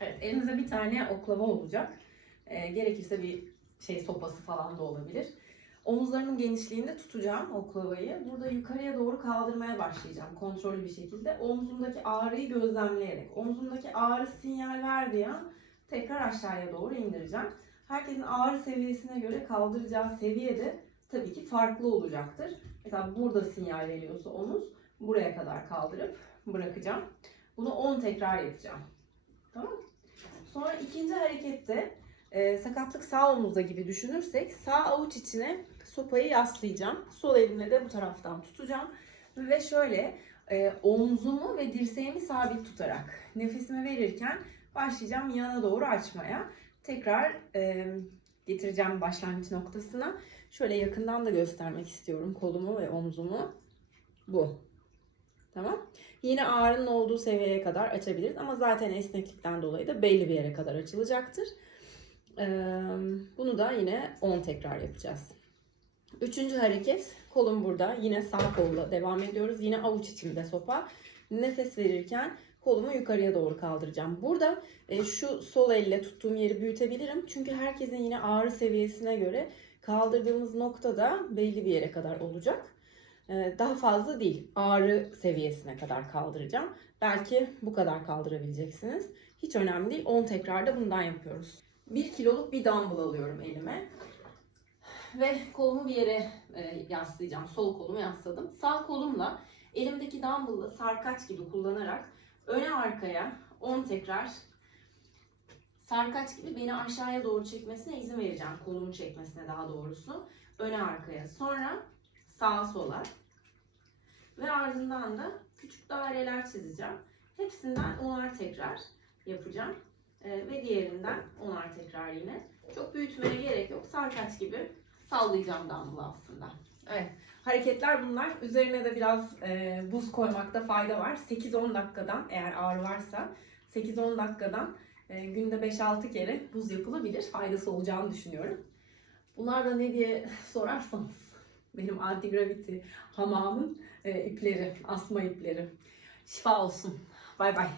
Evet, elinizde bir tane oklava olacak. Ee, gerekirse bir şey sopası falan da olabilir. Omuzlarımın genişliğinde tutacağım oklavayı. Burada yukarıya doğru kaldırmaya başlayacağım kontrollü bir şekilde. Omzumdaki ağrıyı gözlemleyerek. Omzumdaki ağrı sinyal verdiği an tekrar aşağıya doğru indireceğim. Herkesin ağrı seviyesine göre kaldıracağı seviye de tabii ki farklı olacaktır. Mesela burada sinyal veriyorsa omuz buraya kadar kaldırıp bırakacağım. Bunu 10 tekrar yapacağım. Tamam mı? Sonra ikinci harekette e, sakatlık sağ omuzda gibi düşünürsek sağ avuç içine sopayı yaslayacağım. Sol elimle de bu taraftan tutacağım. Ve şöyle e, omzumu ve dirseğimi sabit tutarak nefesimi verirken başlayacağım yana doğru açmaya. Tekrar e, getireceğim başlangıç noktasına. Şöyle yakından da göstermek istiyorum kolumu ve omzumu. Bu. Tamam. Yine ağrının olduğu seviyeye kadar açabiliriz ama zaten esneklikten dolayı da belli bir yere kadar açılacaktır. Bunu da yine 10 tekrar yapacağız. Üçüncü hareket kolum burada. Yine sağ kolla devam ediyoruz. Yine avuç içimde sopa. Nefes verirken kolumu yukarıya doğru kaldıracağım. Burada e, şu sol elle tuttuğum yeri büyütebilirim. Çünkü herkesin yine ağrı seviyesine göre kaldırdığımız noktada belli bir yere kadar olacak. Ee, daha fazla değil. Ağrı seviyesine kadar kaldıracağım. Belki bu kadar kaldırabileceksiniz. Hiç önemli değil. 10 tekrarda bundan yapıyoruz. 1 kiloluk bir dumbbell alıyorum elime. Ve kolumu bir yere e, yaslayacağım. Sol kolumu yasladım. Sağ kolumla elimdeki dumbbell'ı sarkaç gibi kullanarak öne arkaya 10 tekrar sarkaç gibi beni aşağıya doğru çekmesine izin vereceğim. Kolumu çekmesine daha doğrusu. Öne arkaya. Sonra sağa sola. Ve ardından da küçük daireler çizeceğim. Hepsinden onar tekrar yapacağım. Ee, ve diğerinden onar tekrar yine. Çok büyütmeye gerek yok. Sarkaç gibi sallayacağım dumbbell aslında. Evet. Hareketler bunlar. Üzerine de biraz e, buz koymakta fayda var. 8-10 dakikadan eğer ağrı varsa 8-10 dakikadan e, günde 5-6 kere buz yapılabilir. Faydası olacağını düşünüyorum. Bunlar da ne diye sorarsanız benim antigravity hamamın e, ipleri, asma ipleri. Şifa olsun. Bay bay.